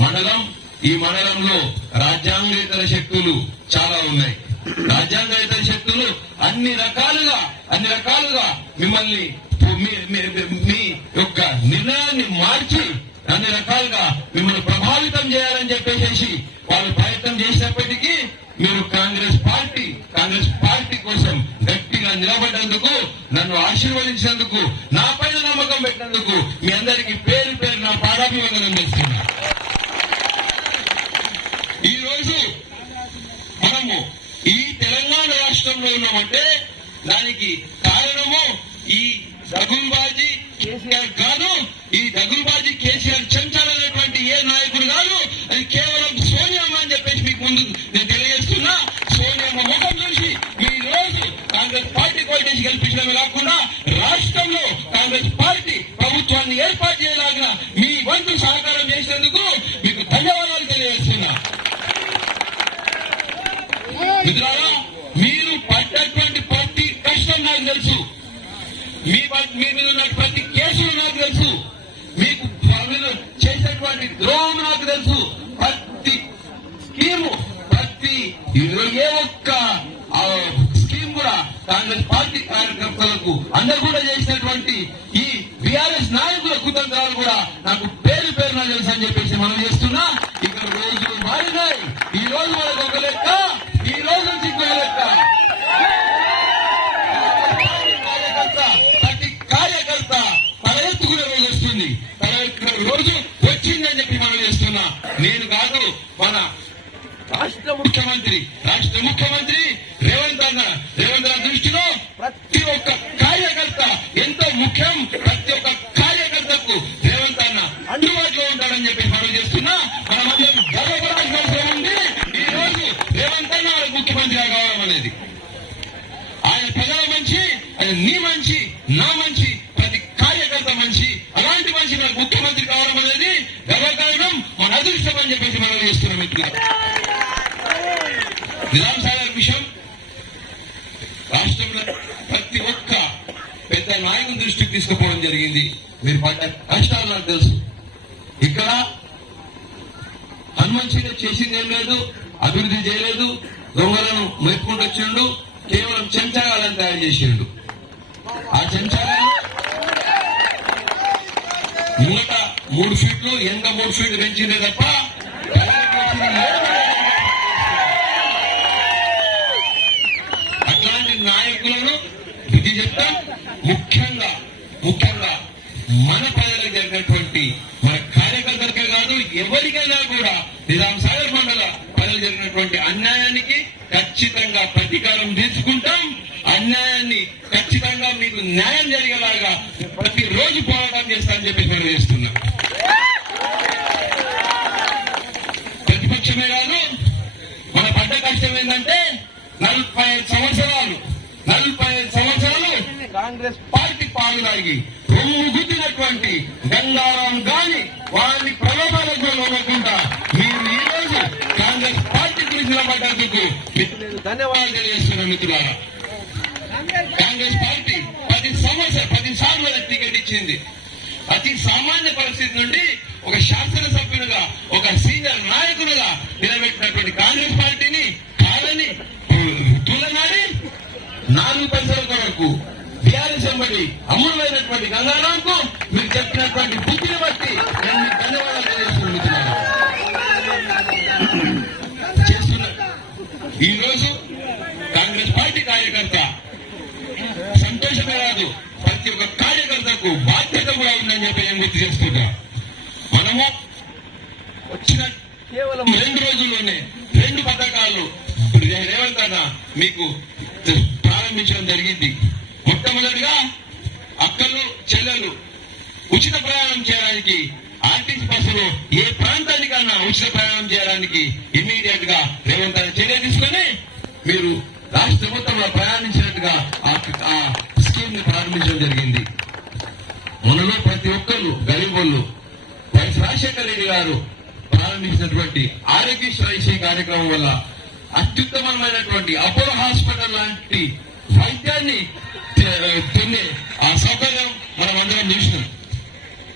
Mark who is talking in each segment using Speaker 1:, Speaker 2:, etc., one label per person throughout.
Speaker 1: మండలం ఈ మండలంలో రాజ్యాంగేతర శక్తులు చాలా ఉన్నాయి. రాజ్యాంగేతర శక్తులు అన్ని రకాలుగా అన్ని రకాలుగా మిమ్మల్ని మీ- మీ- యొక్క నిర్ణయాన్ని మార్చి అన్ని రకాలుగా మిమ్మల్ని ప్రభావితం చేయాలని చెప్పేసి వాళ్ళు ప్రయత్నం చేసినప్పటికీ మీరు కాంగ్రెస్ పార్టీ కాంగ్రెస్ పార్టీ కోసం గట్టిగా నిలబడేందుకు నన్ను ఆశీర్వదించినందుకు నా పైన నమ్మకం పెట్టినందుకు మీ అందరికీ పేరు పేరు నా పాదాభివందనం చేస్తున్నాను. ఈ మనము ఈ తెలంగాణ రాష్ట్రంలో ఉన్నామంటే దానికి కారణము ఈ దగుంబాజీ కేసీఆర్ కాదు. ఈ దగుంబాజీ కేసీఆర్ చెంచాలనేటువంటి ఏ నాయకుడు కాదు. అది కేవలం సోనియామ్మ అని చెప్పేసి మీకు ముందు నేను తెలియజేస్తున్నా. సోనియామ్మ ముఖం చూసి మీ రోజు కాంగ్రెస్ పార్టీ కోటేసి కల్పించడమే కాకుండా రాష్ట్రంలో కాంగ్రెస్ పార్టీ ప్రభుత్వాన్ని ఏర్పాటు చేయలాగా మీ వంతు సహకారం చేసినందుకు మీకు ధన్యవాదాలు తెలియజేస్తున్నా మిత్రులారా మీరు పడ్డటువంటి ప్రతి కష్టం నాకు తెలుసు. మీ మీ మీద ఉన్న ప్రతి కేసులు నాకు తెలుసు. మీకు మీరు చేసేటువంటి ద్రోహం నాకు తెలుసు. ప్రతి స్కీము ప్రతి ఏ ఒక్క స్కీమ్ కూడా కాంగ్రెస్ పార్టీ కార్యకర్తలకు అందరు కూడా చేసినటువంటి ఈ బీఆర్ఎస్ నాయకుల కుతంత్రాలు కూడా నాకు పేరు పేరున తెలుసు అని చెప్పేసి మనం చేస్తున్నా. ఇక్కడ రోజులు మారినాయి. ఈ రోజు మనకు ఒక లెక్క. ముఖ్యమంత్రి రాష్ట్ర ముఖ్యమంత్రి రేవంత్ అన్న రేవంత్ అన్న దృష్టిలో ప్రతి ఒక్క కార్యకర్త ఎంతో ముఖ్యం. ప్రతి ఒక్క కార్యకర్తకు రేవంత్ అన్న అందుబాటులో ఉంటాడని చెప్పి మనం చేస్తున్నా. మన మధ్య గర్వపడాల్సిన అవసరం ఉంది. ఈ రోజు రేవంత్ అన్న ముఖ్యమంత్రి కావడం అనేది. ఆయన ప్రజల మంచి ఆయన నీ మంచి నా మంచి ప్రతి కార్యకర్త మంచి అలాంటి మంచి మనకు ముఖ్యమంత్రి కావడం అనేది గర్వకారణం మన అదృష్టం అని చెప్పేసి మనం చేస్తున్నాం మిత్రులు నిజాం సాగర్ విషయం రాష్ట్రంలో ప్రతి ఒక్క పెద్ద నాయకుని దృష్టికి తీసుకుపోవడం జరిగింది. మీరు పడ్డ కష్టాలు నాకు తెలుసు. ఇక్కడ హనుమంతుడు చేసింది ఏం లేదు అభివృద్ధి చేయలేదు దొంగలను మెప్పుకుంటూ వచ్చిండు కేవలం చెంచాగాలను తయారు చేసిండు. ఆ చెంచాగాలు ముంగట మూడు ఫీట్లు ఎంత మూడు ఫీట్లు పెంచిందే తప్ప నాయకులను బుద్ధి చెప్తాం. ముఖ్యంగా ముఖ్యంగా మన ప్రజలకు జరిగినటువంటి మన కార్యకర్తలకే కాదు ఎవరికైనా కూడా నిజాం సాగర్ మండల ప్రజలు జరిగినటువంటి అన్యాయానికి ఖచ్చితంగా ప్రతీకారం తీసుకుంటాం. అన్యాయాన్ని ఖచ్చితంగా మీకు న్యాయం జరిగేలాగా ప్రతిరోజు పోరాటం చేస్తామని చెప్పి మనం చేస్తున్నాం. ప్రతిపక్షమే కాదు మన పడ్డ కష్టం ఏంటంటే నలభై సంవత్సరాలు కాంగ్రెస్ పార్టీ పాలులాగి రొమ్ము గుద్దినటువంటి గంగారాం గాని వారిని ప్రలోభాలకు లొంగకుండా మీరు ఈ రోజు కాంగ్రెస్ పార్టీ గురించి నిలబడ్డందుకు నేను ధన్యవాదాలు తెలియజేస్తున్నాను మిత్రులారా. కాంగ్రెస్ పార్టీ పది సంవత్సరాలు పది సార్లు టికెట్ ఇచ్చింది. అతి సామాన్య పరిస్థితి నుండి ఒక శాసనసభ్యునిగా ఒక సీనియర్ నాయకునిగా నిలబెట్టినటువంటి కాంగ్రెస్ పార్టీని కాదని తులనాడి నాలుగు పైసల కొరకు బీఆర్ఎస్ వెంబడి గంగారాంకు మీరు చెప్పినటువంటి బుద్ధిని బట్టి నేను మీకు ధన్యవాదాలు తెలియజేస్తున్నాను. ఈ రోజు కాంగ్రెస్ పార్టీ కార్యకర్త సంతోషమే కాదు ప్రతి ఒక్క కార్యకర్తకు బాధ్యత కూడా ఉందని చెప్పి నేను గుర్తు చేస్తున్నా మనము వచ్చిన కేవలం రెండు రోజుల్లోనే రెండు పథకాలు రేవంత్ అన్న మీకు ప్రారంభించడం జరిగింది. మొట్టమొదటిగా అక్కలు చెల్లెలు ఉచిత ప్రయాణం చేయడానికి ఆర్టీసీ బస్సులో ఏ ప్రాంతానికన్నా ఉచిత ప్రయాణం చేయడానికి ఇమీడియట్గా రేవంత్ చర్య తీసుకొని మీరు రాష్ట్ర మొత్తంలో ప్రయాణించినట్టుగా ఆ- ఆ స్కీమ్ని ప్రారంభించడం జరిగింది. మనలో ప్రతి ఒక్కరు గరీబోళ్ళు వైఎస్ రాజశేఖర రెడ్డి గారు ప్రారంభించినటువంటి ఆరోగ్యశ్రీ కార్యక్రమం వల్ల అత్యుత్తమమైనటువంటి అపోలో హాస్పిటల్ లాంటి వైద్యాన్ని తే- ఆ సౌకర్యం మనం అందరం చూసినాం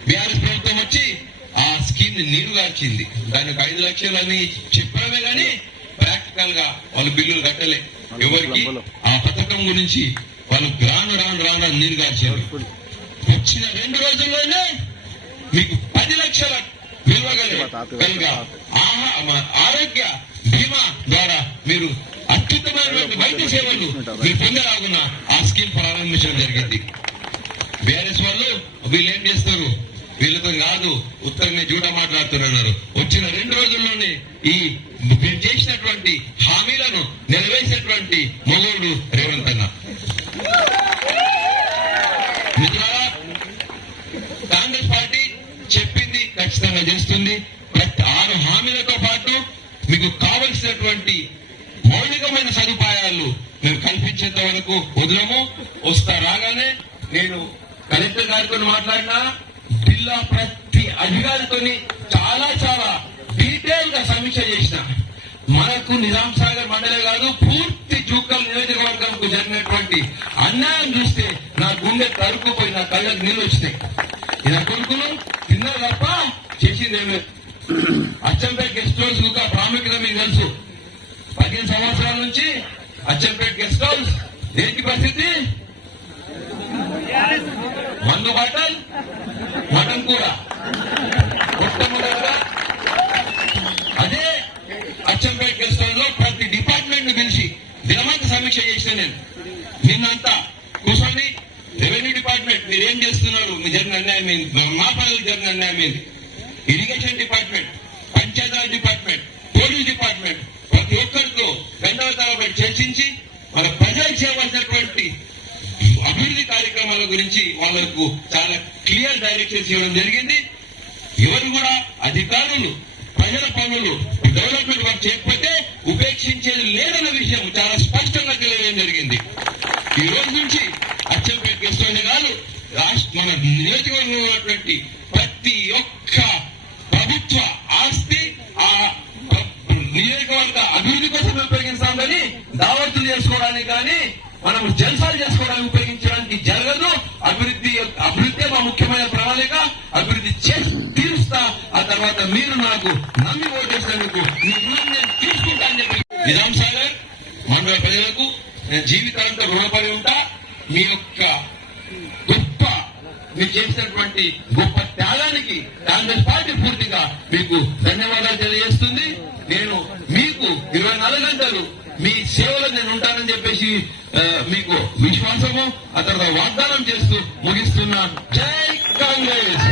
Speaker 1: బీఆర్ఎస్ ప్రభుత్వం వచ్చి ఆ స్కీమ్ దీన్ని నీరు గార్చింది. దానికి ఐదు లక్షలని చెప్పడమే కానీ ప్రాక్టికల్గా వాళ్ళు బిల్లులు కట్టలే. ఎవరికి? ఆ పథకం గురించి వాళ్ళు రాను రాను రాను నీరు గార్చారు. వచ్చిన రెండు రోజుల్లోనే మీకు పది లక్షల విలువ గల- ఆహా- ఆరోగ్య బీమా ద్వారా మీరు అత్యుత్తమైనటువంటి వైద్య సేవలు మీరు పొందలాగున్న ఆ స్కీమ్ ప్రారంభించడం జరిగింది. బీఆర్ఎస్ వాళ్ళు వీళ్ళు ఏం చేస్తారు? వీళ్ళతో కాదు ఉత్తరమే జూట మాట్లాడుతున్నారు వచ్చిన రెండు రోజుల్లోనే ఈ మీరు చేసినటువంటి హామీలను నెరవేర్చినటువంటి మొగోడు రేవంత్ అన్న. కాంగ్రెస్ పార్టీ చెప్పింది ఖచ్చితంగా చేస్తుంది. ప్రతి ఆరు హామీలతో పాటు మీకు కావలసినటువంటి మౌలికమైన సదుపాయాలు మేము కల్పించేంత వరకు వదలము. వస్తా రాగానే నేను కలెక్టర్ గారితో మాట్లాడినా జిల్లా ప్రతి అధికారితో చాలా చాలా డీటెయిల్గా సమీక్ష చేసిన. మనకు నిజాం సాగర్ మండలే కాదు పూర్తి జూకల్ నియోజకవర్గంకు జరిగినటువంటి అన్యాయం చూస్తే నా గుండె తరుక్కుపోయి నా కళ్ళకు నీళ్ళు వచ్చినాయి. ఇలా కొడుకులు తిన్నారు తప్ప చేసింది ఏమే అచ్చంపేట గెస్ట్ హౌస్ ప్రాముఖ్యత మీకు తెలుసు. పదిహేను సంవత్సరాల నుంచి అచ్చంపేట గెస్ట్ హౌస్ దేనికి పరిస్థితి? మందు బాటల్ మటన్ కూర. మొట్టమొదటిగా అదే అచ్చంపేట గెస్ట్ హౌస్లో ప్రతి డిపార్ట్మెంట్ని పిలిచి దినమంతా సమీక్ష చేసిన నేను. నిన్నంతా కూర్చొని రెవెన్యూ డిపార్ట్మెంట్ మీరేం చేస్తున్నారు? మీ జరిగిన అన్యాయం మా- పనులు జరిగిన అన్యాయం irrigation department Panchayati Raj department police department ప్రతి ఒక్కరితో రెండవ చర్చించి మన ప్రజలు చేయవలసినటువంటి అభివృద్ధి కార్యక్రమాల గురించి వాళ్ళకు చాలా క్లియర్ డైరెక్షన్స్ ఇవ్వడం జరిగింది. ఎవరు కూడా అధికారులు ప్రజల పనులు డెవలప్మెంట్ వర్క్ చేయకపోతే ఉపేక్షించేది లేదన్న విషయం చాలా స్పష్టంగా తెలియడం జరిగింది. ఈ రోజు నుంచి అచ్చంపేట గెస్ట్ కాదు రాష్ట్ర మన నియోజకవర్గంలో ఉన్నటువంటి ప్రతి ఒక్క ప్రభుత్వ ఆస్తి ఆ నియోజకవర్గ అభివృద్ధి కోసం దావత్తులు చేసుకోవడానికి కానీ మనం జల్సాలు చేసుకోవడానికి ఉపయోగించడానికి జరగదు. అభివృద్ధి అభివృద్ధి మా ముఖ్యమైన ప్రణాళిక. అభివృద్ధి చేసి తీరుస్తా. ఆ తర్వాత మీరు నాకు నమ్మి ఓటేసినందుకు మీ రుణం నేను తీసుకుంటాను చెప్పి నిజాం సాగర్ మన ప్రజలకు నేను జీవితాంతం రుణపడి ఉంటా. మీ యొక్క గొప్ప మీరు చేసినటువంటి గొప్ప త్యాగానికి కాంగ్రెస్ పార్టీ పూర్తిగా మీకు ధన్యవాదాలు తెలియజేస్తుంది. నేను మీకు ఇరవై నాలుగు గంటలు మీ సేవలో నేను ఉంటానని చెప్పేసి మీకు విశ్వాసము ఆ తర్వాత వాగ్దానం చేస్తూ ముగిస్తున్నా జై కాంగ్రెస్!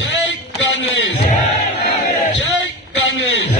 Speaker 1: జై కాంగ్రెస్! జై కాంగ్రెస్!